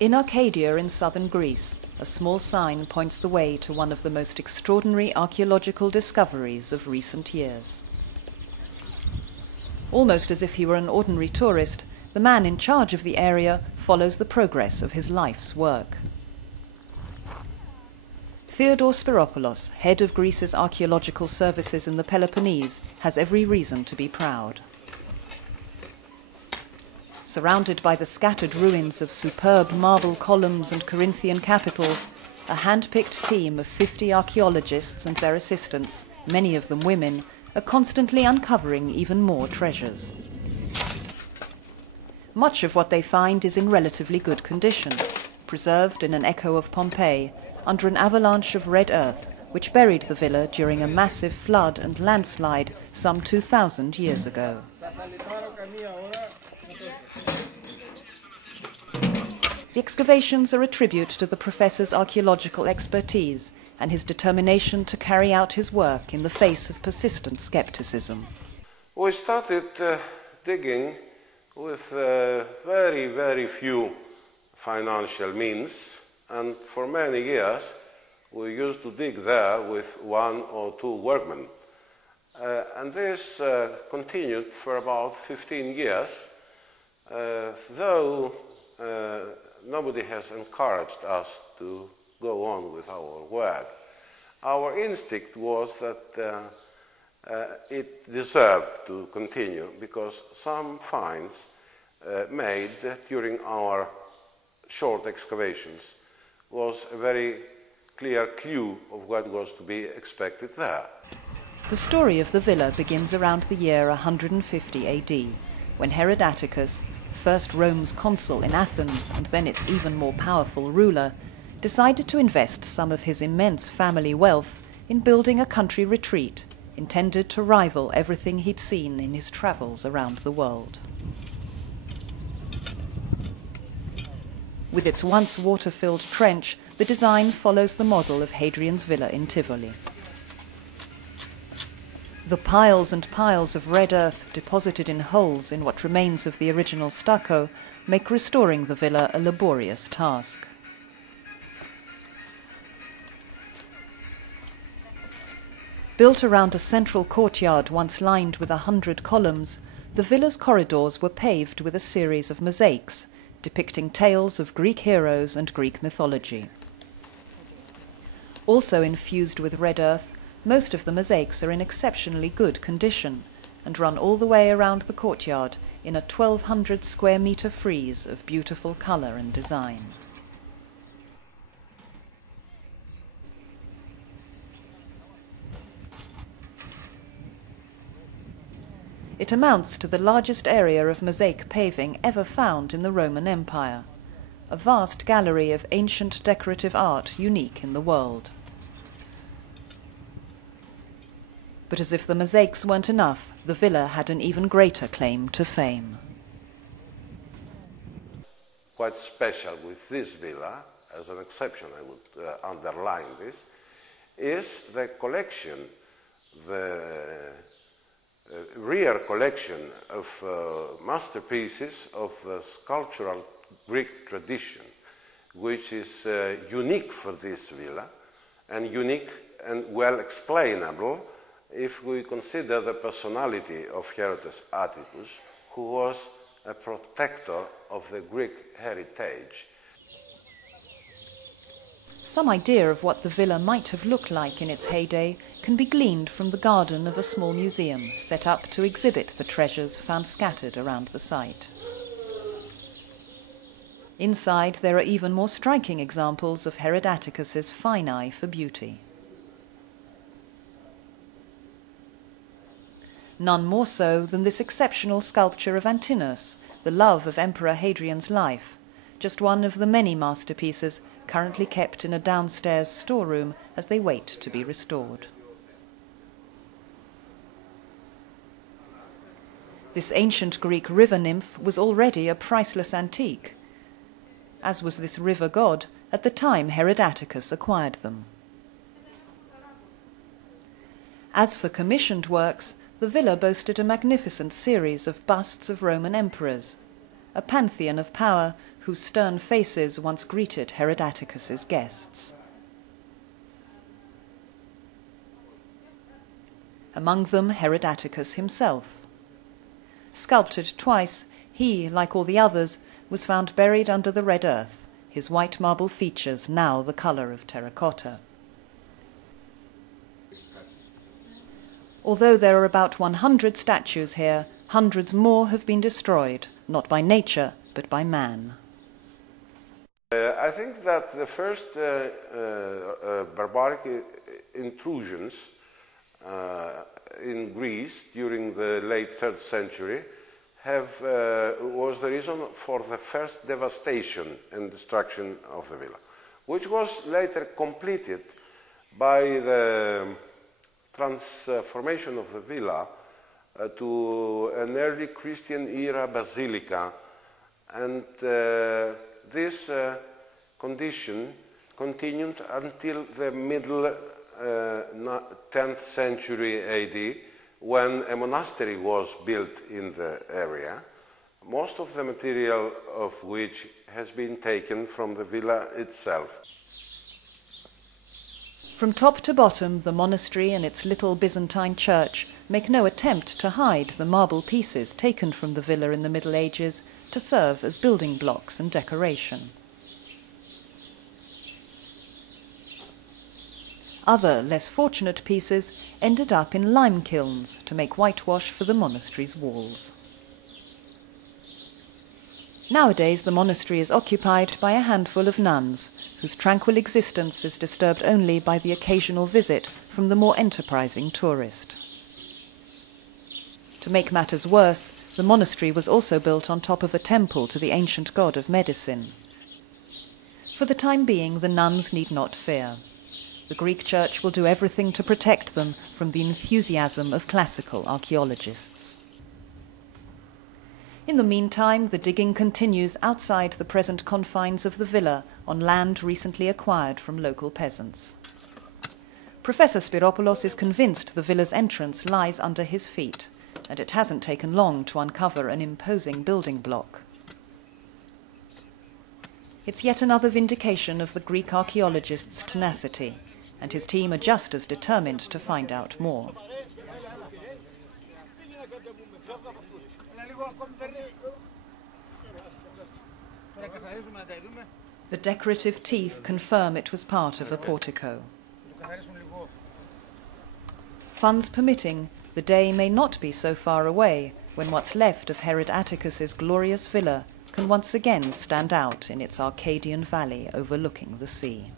In Arcadia in southern Greece, a small sign points the way to one of the most extraordinary archaeological discoveries of recent years. Almost as if he were an ordinary tourist, the man in charge of the area follows the progress of his life's work. Theodore Spyropoulos, head of Greece's archaeological services in the Peloponnese, has every reason to be proud. Surrounded by the scattered ruins of superb marble columns and Corinthian capitals, a hand-picked team of 50 archaeologists and their assistants, many of them women, are constantly uncovering even more treasures. Much of what they find is in relatively good condition, preserved in an echo of Pompeii, under an avalanche of red earth, which buried the villa during a massive flood and landslide some 2,000 years ago. The excavations are a tribute to the professor's archaeological expertise and his determination to carry out his work in the face of persistent skepticism. We started digging with very, very few financial means, and for many years we used to dig there with 1 or 2 workmen. And this continued for about 15 years, though nobody has encouraged us to go on with our work. Our instinct was that it deserved to continue because some finds made during our short excavations was a very clear clue of what was to be expected there. The story of the villa begins around the year 150 AD, when Herod Atticus, first Rome's consul in Athens and then its even more powerful ruler, decided to invest some of his immense family wealth in building a country retreat intended to rival everything he'd seen in his travels around the world. With its once water-filled trench, the design follows the model of Hadrian's villa in Tivoli. The piles and piles of red earth deposited in holes in what remains of the original stucco make restoring the villa a laborious task. Built around a central courtyard once lined with 100 columns, the villa's corridors were paved with a series of mosaics depicting tales of Greek heroes and Greek mythology. Also infused with red earth, most of the mosaics are in exceptionally good condition and run all the way around the courtyard in a 1,200 square metre frieze of beautiful colour and design. It amounts to the largest area of mosaic paving ever found in the Roman Empire, a vast gallery of ancient decorative art unique in the world. But as if the mosaics weren't enough, the villa had an even greater claim to fame. Quite special with this villa, as an exception I would underline this, is the collection, the rare collection of masterpieces of the sculptural Greek tradition, which is unique for this villa and unique and well explainable if we consider the personality of Herod Atticus, who was a protector of the Greek heritage. Some idea of what the villa might have looked like in its heyday can be gleaned from the garden of a small museum set up to exhibit the treasures found scattered around the site. Inside, there are even more striking examples of Herod Atticus's fine eye for beauty. None more so than this exceptional sculpture of Antinous, the love of Emperor Hadrian's life, just one of the many masterpieces currently kept in a downstairs storeroom as they wait to be restored. This ancient Greek river nymph was already a priceless antique, as was this river god at the time Herod Atticus acquired them. As for commissioned works, the villa boasted a magnificent series of busts of Roman emperors, a pantheon of power whose stern faces once greeted Herod Atticus's guests. Among them Herod Atticus himself. Sculptured twice, he, like all the others, was found buried under the red earth, his white marble features now the colour of terracotta. Although there are about 100 statues here, hundreds more have been destroyed, not by nature, but by man. I think that the first barbaric intrusions in Greece during the late 3rd century was the reason for the first devastation and destruction of the villa, which was later completed by the transformation of the villa to an early Christian era basilica, and this condition continued until the middle 10th century AD, when a monastery was built in the area, most of the material of which has been taken from the villa itself. From top to bottom, the monastery and its little Byzantine church make no attempt to hide the marble pieces taken from the villa in the Middle Ages to serve as building blocks and decoration. Other, less fortunate pieces ended up in lime kilns to make whitewash for the monastery's walls. Nowadays, the monastery is occupied by a handful of nuns, whose tranquil existence is disturbed only by the occasional visit from the more enterprising tourist. To make matters worse, the monastery was also built on top of a temple to the ancient god of medicine. For the time being, the nuns need not fear. The Greek Church will do everything to protect them from the enthusiasm of classical archaeologists. In the meantime, the digging continues outside the present confines of the villa on land recently acquired from local peasants. Professor Spyropoulos is convinced the villa's entrance lies under his feet, and it hasn't taken long to uncover an imposing building block. It's yet another vindication of the Greek archaeologist's tenacity, and his team are just as determined to find out more. The decorative teeth confirm it was part of a portico. Funds permitting, the day may not be so far away when what's left of Herod Atticus's glorious villa can once again stand out in its Arcadian valley overlooking the sea.